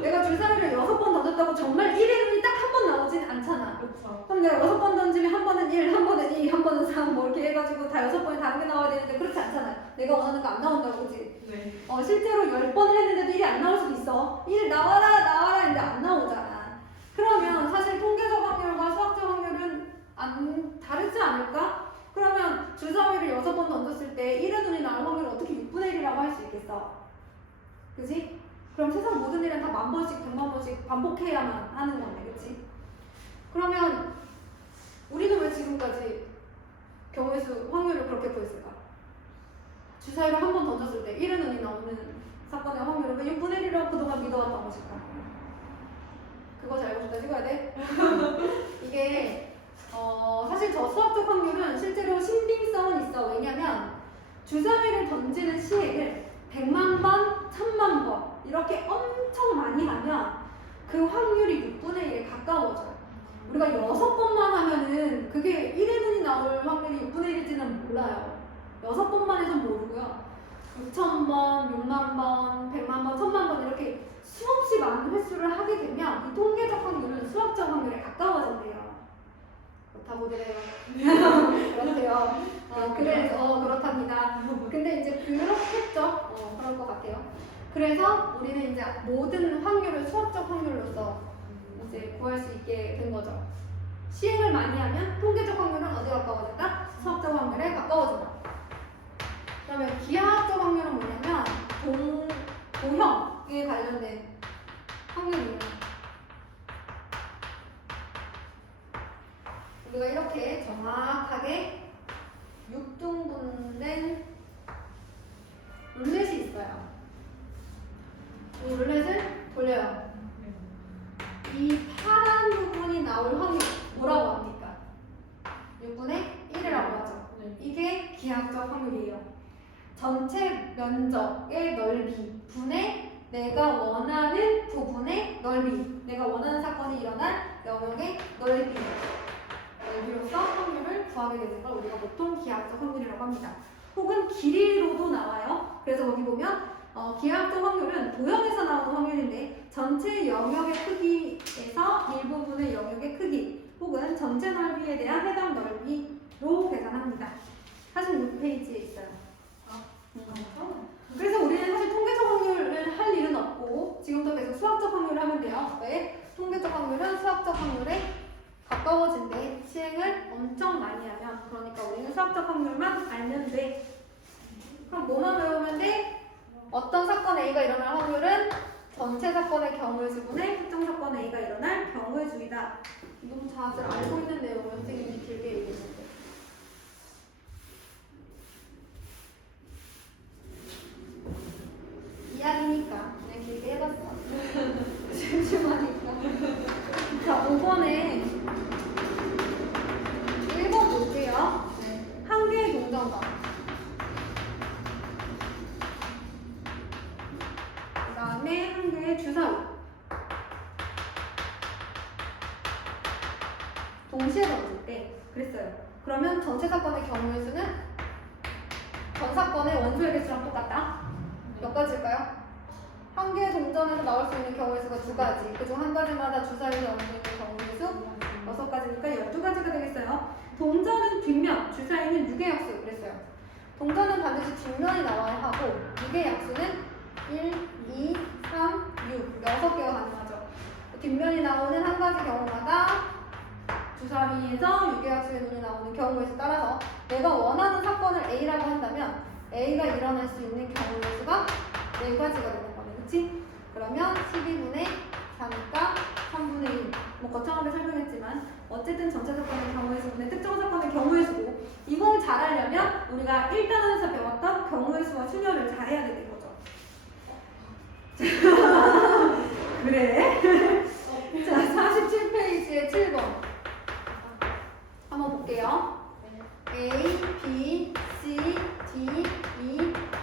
내가 주사위를 6번 던졌다고 정말 1의 눈이 딱 한 번 나오진 않잖아. 그렇죠. 그럼 내가 6번 던지면 한 번은 1, 한 번은 2, 한 번은 3 뭐 이렇게 해가지고 다 6번이 다르게 나와야 되는데 그렇지 않잖아. 내가 원하는 거 안 나온다고, 그치? 네. 실제로 10번을 했는데도 1이 안 나올 수도 있어. 1 나와라 나와라 했는데 안 나오잖아. 그러면 사실 통계적 확률과 수학적 확률은 안 다르지 않을까? 그러면 주사위를 6번 던졌을 때 1의 눈이 나올 확률을 어떻게 6분의 1이라고 할 수 있겠어? 그치? 그럼 세상 모든 일은 다 10,000번씩 100,000번씩 반복해야만 하는 건데, 그치? 그러면 우리는 왜 지금까지 경우의 수 확률을 그렇게 구했을까? 주사위를 한 번 던졌을 때 1의 눈이 나오는 사건의 확률을 왜 6분의 1이라고 그동안 믿어왔던 것일까? 그거 잘 알고 싶다 찍어야 돼? 이게 사실 저 수학적 확률은 실제로 신빙성은 있어. 왜냐면 주사위를 던지는 시행을 100만 번, 1000만 번 이렇게 엄청 많이 하면 그 확률이 6분의 1에 가까워져요. 우리가 6번만 하면은 그게 1의 눈이 나올 확률이 6분의 1일지는 몰라요. 6번만 해서 모르고요. 6,000번, 6만 번, 100만 번, 1000만 번 이렇게 수없이 많은 횟수를 하게 되면 이 통계적 확률은 수학적 확률에 가까워진대요. 그렇다고 그래요. 그렇대요. 그래서 그렇답니다. 근데 이제 그렇겠죠. 그럴 것 같아요. 그래서 우리는 이제 모든 확률을 수학적 확률로서 이제 구할 수 있게 된 거죠. 시행을 많이 하면 통계적 확률은 어디에 가까워진다? 수학적 확률에 가까워진다. 그러면 기하학적 확률은 뭐냐면 도형에 관련된 확률이에요. 우리가 이렇게 정확하게 기하학적 확률이에요. 전체 면적의 넓이 분의 내가 원하는 부분의 넓이, 내가 원하는 사건이 일어날 영역의 넓이로서 확률을 구하게 되는 걸 우리가 보통 기하학적 확률이라고 합니다. 혹은 길이로도 나와요. 그래서 거기 보면 기하학적 확률은 도형에서 나오는 확률인데 전체 영역의 크기에서 일부분의 영역의 크기 혹은 전체 넓이에 대한 해당 넓이로 계산합니다. 46페이지에 있어요. 그래서 우리는 사실 통계적 확률을 할 일은 없고 지금부터 계속 수학적 확률을 하면 돼요. 왜? 통계적 확률은 수학적 확률에 가까워진대. 시행을 엄청 많이 하면. 그러니까 우리는 수학적 확률만 알면 돼. 그럼 뭐만 외우면 돼? 어떤 사건 A가 일어날 확률은 전체 사건의 경우의 수분의 특정 사건 A가 일어날 경우의 수이다. 너무 다들 알고 있는 내용을 선생님이 길게 얘기했는데. 이야기니까 그냥 길게 해봤어. 심심하니까. 자, 5번에 1번 볼게요. 네. 한 개의 동전과 그 다음에 한 개의 주사위 동시에 던질 때 그랬어요. 그러면 전체 사건의 경우의 수는 전 사건의 원소의 개수랑 똑같다. 몇 가지일까요? 한 개의 동전에서 나올 수 있는 경우의 수가 2가지. 그중 한 가지마다 주사위에 넣을 수 있는 경우의 수 6가지니까 12가지가 되겠어요. 동전은 뒷면, 주사위는 유계약수 그랬어요. 동전은 반드시 뒷면이 나와야 하고 유계약수는 1, 2, 3, 6 6개가 가능하죠. 뒷면이 나오는 한 가지 경우마다 주사위에서 유계약수의 눈이 나오는 경우에 따라서 내가 원하는 사건을 A라고 한다면 A가 일어날 수 있는 경우의 수가 4가지가 되는 거네. 그치? 그러면 12분의 4니까 3분의 1. 뭐 거창하게 설명했지만 어쨌든 전체 사건의 경우의 수분의 특정 사건의 경우의 수고 이걸 잘 하려면 우리가 1단원에서 배웠던 경우의 수와 순열을 잘해야 되는 거죠. 그래? 자, 47페이지에 7번 한번 볼게요. A, B, C, D, E,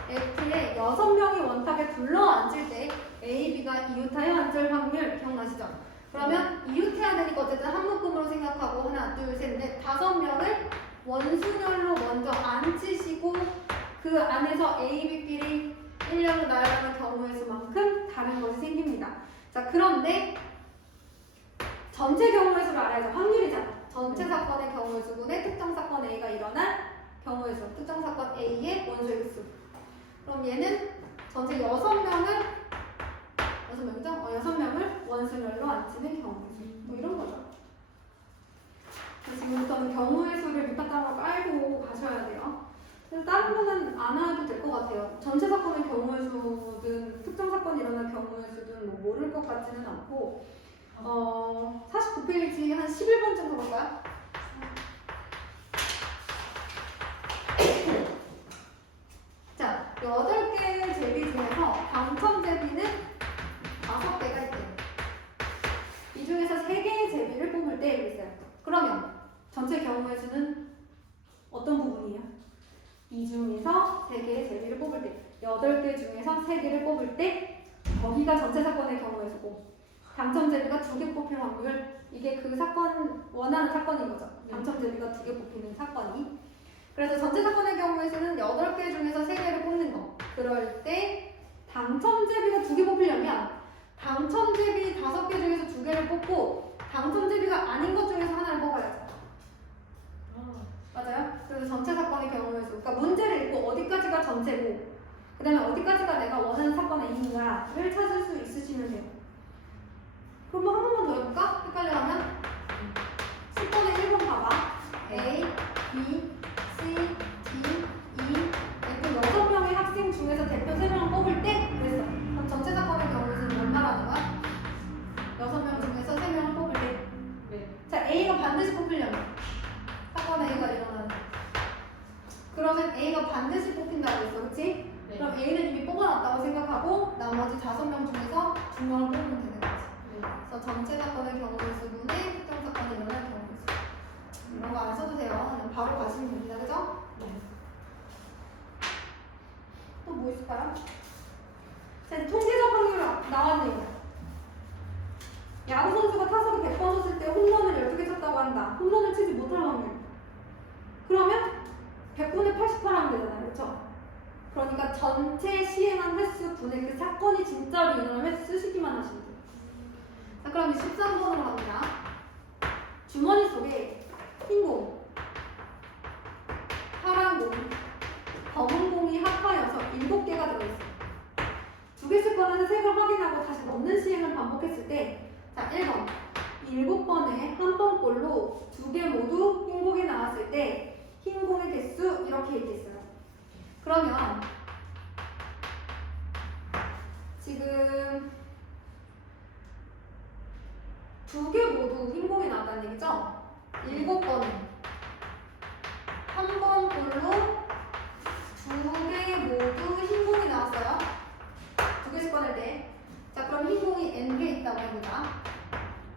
F의 6명이 원탑에 둘러앉을 때 A, B가 이웃하여 앉을 확률 기억나시죠? 그러면 이웃해야 되니까 어쨌든 한 묶음으로 생각하고 하나, 둘, 셋, 넷, 5명을 원순열로 먼저 앉히시고 그 안에서 A, B끼리 1년을 나열하는 경우의 수만큼 다른 것이 생깁니다. 자, 그런데 전체 경우의 수를 알아야죠. 확률이잖아. 전체 사건의 경우의 수분의 특정 사건 A가 일어날 경우의 수, 특정 사건 A의 원소의 수. 그럼 얘는 전체 6명을 6명을 원순열로 앉히는 경우의 수. 뭐 이런 거죠. 지금부터는 경우의 수를 밑바탕으로 깔고 가셔야 돼요. 그래서 다른 거는 안 해도 될 것 같아요. 전체 사건의 경우의 수든 특정 사건이 일어날 경우의 수든 뭐 모를 것 같지는 않고 49페이지 한 11번 정도 볼까요? 자, 8개의 제비 중에서 당첨 제비는 5개가 있대요. 이 중에서 3개의 제비를 뽑을 때 그랬어요. 그러면 전체 경우의 수는 어떤 부분이에요? 이 중에서 3개의 제비를 뽑을 때 8개 중에서 3개를 뽑을 때 거기가 전체 사건의 경우의 수고 당첨 제비가 2개 뽑힐 확률 이게 그 사건 원하는 사건인 거죠. 당첨 제비가 2개 뽑히는 사건이. 그래서 전체 사건의 경우에 서는 8개 중에서 3개를 뽑는 거. 그럴 때 당첨 제비가 2개 뽑히려면 당첨 제비 5개 중에서 2개를 뽑고 당첨 제비가 아닌 것 중에서 하나를 뽑아야죠. 맞아요? 그래서 전체 사건의 경우의 수. 그러니까 문제를 읽고 어디까지가 전체고 그 다음에 어디까지가 내가 원하는 사건의 A인가를 찾을 수 있으시면 돼요. 그럼 한 번만 더 해볼까? 헷갈려하면 10번에 1번 봐봐. A, B, C, D, E, F 6명의 학생 중에서 대표 3명을 뽑을 때 그랬어. 그럼 전체 사건의 경우는 얼마나 하는 거야? 6명 중에서 3명을 뽑을 때. 네. 자, A가 반드시 뽑히려면 사건 A가 일어나는 그러면 A가 반드시 뽑힌다고 했어. 그치? 네. 그럼 A는 이미 뽑아놨다고 생각하고 나머지 5명 중에서 2명을 뽑으면 되는 거지. 그래서 전체 사건의 경우의 수분의 특정 사건이 일어날 경우의 수. 이런 거 안 써도 돼요. 그냥 바로 가시면 됩니다. 그죠? 네. 뭐 있을까요? 자, 이제 통계적 확률이 나왔네요. 야구 선수가 타석에 100번 쳤을 때 홈런을 12개 쳤다고 한다. 홈런을 치지 못할 확률. 그러면 100분의 88 하면 되잖아요. 그렇죠? 그러니까 전체 시행한 횟수 분의 그 사건이 진짜로 일어난 횟수 쓰시기만 하시면 돼요. 자, 그럼 13번으로 갑니다. 주머니 속에 흰 공, 파란 공, 검은 공이 합하여서 7개가 들어있어요. 2개씩 꺼내서 색을 확인하고 다시 넣는 시행을 반복했을 때 자, 1번 7번에 한 번꼴로 2개 모두 흰 공이 나왔을 때 흰 공의 개수 이렇게 얘기했어요. 그러면 지금 2개 모두 흰 공이 나왔다는 얘기죠? 7번에 한 번꼴로 2개 모두 흰 공이 나왔어요. 2개씩 꺼낼 때. 자, 그럼 흰 공이 n개 있다고 합니다.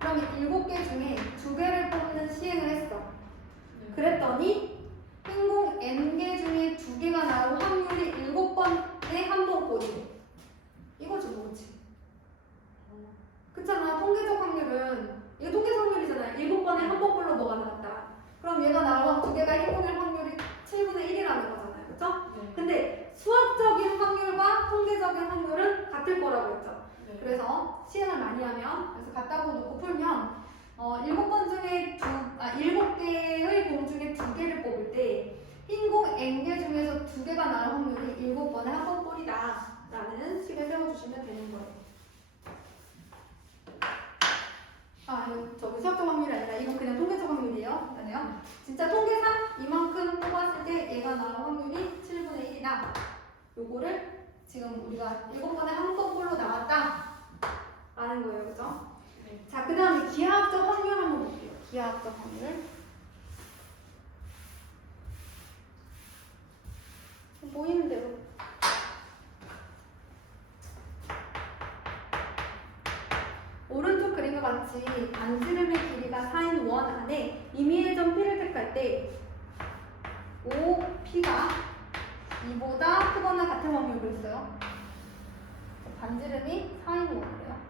그럼 7개 중에 2개를 뽑는 시행을 했어. 그랬더니 흰 공 n개 중에 2개가 나올 확률이 7번에 한 번 꼴이. 이거지 뭐지? 그렇잖아. 통계적 확률은 이거 통계적 확률이잖아요. 7번에 한 번 꼴로 뭐가 나왔다. 그럼 얘가 나올 2개가 흰 공일 확률이 7분의 1이라는 거잖아요. 그렇죠? 네. 근데 수학적인 확률과 통계적인 확률은 같을 거라고 했죠. 네. 그래서 시행을 많이 하면, 그래서 같다고 놓고 풀면 7번 중에 7개의 공 중에 2개를 뽑을 때 흰 공 n개 중에서 2개가 나올 확률이 7번에 한 번 꼴이다 라는 식을 세워주시면 되는 거예요. 저기 수학적 확률이 아니라 이건 그냥 통계적 확률이에요. 그러네요. 진짜 통계상 이만큼 뽑았을 때 얘가 나올 확률이 7분의 1이다. 요거를 지금 우리가 7번에 한 번 꼴로 나왔다 라는 거예요. 그죠? 네. 자, 그 다음에 기하학적 확률 한번 볼게요. 기하학적 확률. 보이는 대로. 오른쪽 그림과 같이 반지름의 길이가 4인 원 안에 임의의 점 P를 택할 때 OP가 2보다 크거나 같은 확률로 있어요. 반지름이 4인 원이래요.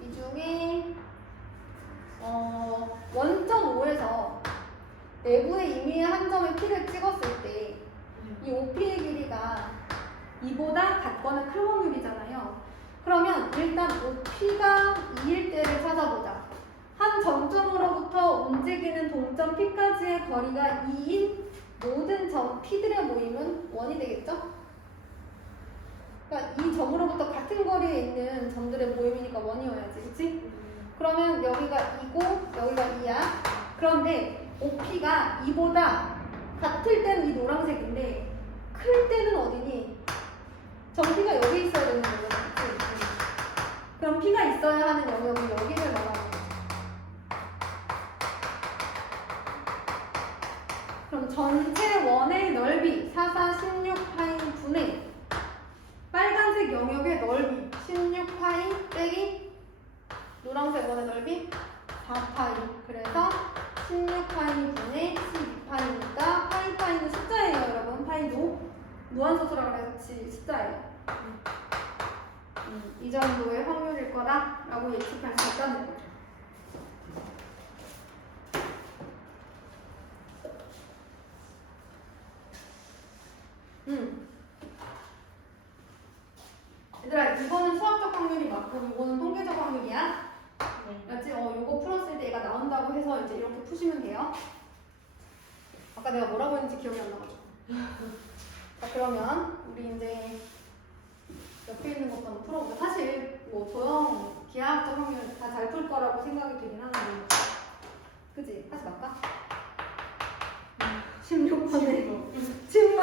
이 중에 원점 5에서 내부의 임의의 한 점에 P를 찍었을 때 이 OP의 길이가 2보다 같거나 큰 확률이잖아요. 그러면 일단 OP가 2일 때를 찾아보자. 한 점점으로부터 움직이는 동점 P까지의 거리가 2인 모든 점 P들의 모임은 1이 되겠죠? 그러니까 이 점으로부터 같은 거리에 있는 점들의 모임이니까 1이어야지, 그치? 그러면 여기가 2고 여기가 2야. 그런데 OP가 2보다 같을 때는 이 노란색인데 클 때는 어디니? 점 P가 여기 있어야 되는 거죠. 그럼 P가 있어야 하는 영역은 여기를 말하는 거죠. 그럼 전체 원의 넓이 4, 4, 16파이 분의 빨간색 영역의 넓이 16파이 빼기 노란색 원의 넓이 4파이. 그래서 16파이 분의 12파이니까 파이는 숫자예요, 여러분. 파이도 무한소수랑 같이 숫자예요. 이 정도의 확률일 거다라고 예측할 수 있다는 거죠. 얘들아, 이거는 수학적 확률이 맞고 이거는 통계적 확률이야. 맞지? 이거 풀었을 때 얘가 나온다고 해서 이제 이렇게 푸시면 돼요. 아까 내가 뭐라고 했는지 기억이 안 나가지고. 자, 그러면 우리 이제 옆에 있는 것도 한번 풀어보자. 사실 뭐 도형 기하학적 확률 다 잘 풀 거라고 생각이 되긴 하는데, 그지? 하지 말까? 16번에 침묵.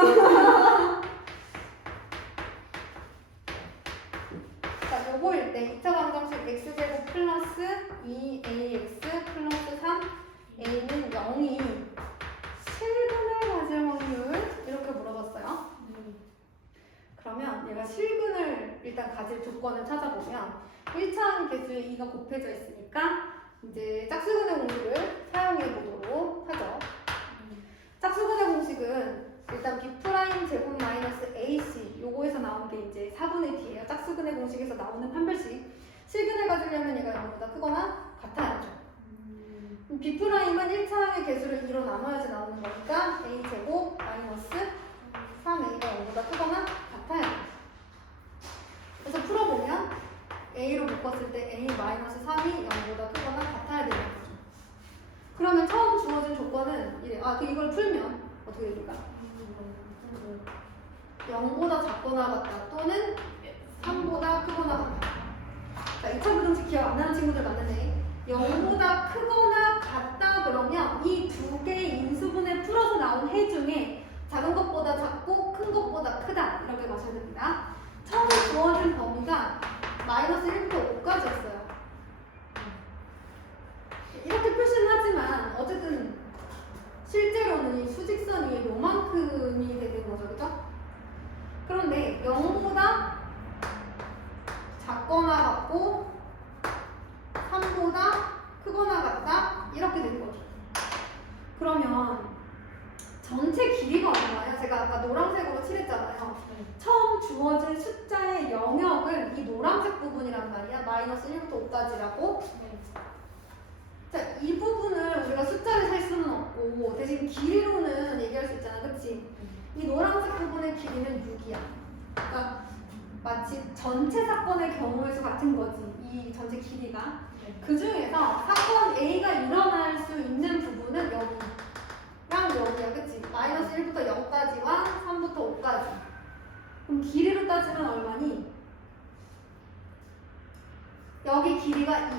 자, 요거일 때 2차 방정식 x제곱 플러스 2ax 플러스 3a는 0이 실근을 가질 확률 이렇게 물어봤어요. 그러면 얘가 실근을 일단 가질 조건을 찾아보면 1차항 개수에 2가 곱해져 있으니까 이제 짝수근의 공식을 사용해 보도록 하죠. 짝수근의 공식은 나오는 판별식. 실근을 가지려면 얘가 0보다 크거나 같아야죠. B'은 1차항의 개수를 2로 나눠야지 나오는 거니까 A제곱 마이너스 3A가 0보다 크거나 같아야 돼요. 그래서 풀어보면 A로 묶었을 때 A 마이너스 3이 0보다 크거나 같아야 되는 거죠. 그러면 처음 주어진 조건은 이래. 이걸 풀면 어떻게 됩니까? 0보다 작거나 같다 또는 3보다 크거나 같다. 자, 2차 부등식 기억 안 나는 친구들 많은데 0보다 크거나 같다 그러면 이 두 개의 인수분해 풀어서 나온 해 중에 작은 것보다 작고 큰 것보다 크다 이렇게 가셔야 됩니다. 처음에 주어진 범위가 마이너스 1부터 5까지였어요. 이렇게 표시는 하지만 어쨌든 실제로는 이 수직선 위에 요만큼이 되는 거죠. 그죠? 그런데 0보다 작거나 같고 3보다 크거나 같다 이렇게 되는 거죠. 그러면 전체 길이가 얼마예요? 제가 아까 노란색으로 칠했잖아요. 처음 주어진 숫자의 영역은 이 노란색 부분이란 말이야. 마이너스 1부터 5까지라고. 자, 이 부분을 우리가 숫자를 셀 수는 없고 대신 길이로는 얘기할 수 있잖아. 그치? 이 노란색 부분의 길이는 6이야. 그러니까 마치 전체 사건의 경우의 수 같은 거지. 이 전체 길이가. 그 중에서 사건 A가 일어날 수 있는 부분은 여기랑 여기야. 그치? 마이너스 1부터 0까지와 3부터 5까지. 그럼 길이로 따지면 얼마니? 여기 길이가 2.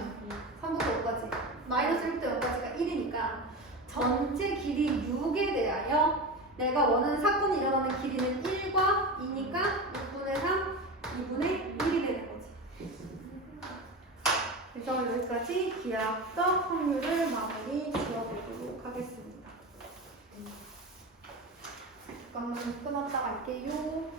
3부터 5까지. 마이너스 1부터 0까지가 1이니까 전체 길이 6에 대하여 내가 원하는 사건이 일어나는 길이는 1과 2니까 6분의 3, 2분의 1이 되는 거지. 그래서 여기까지 기하학적 확률을 마무리 지어보도록 하겠습니다. 잠깐만 끊었다 갈게요.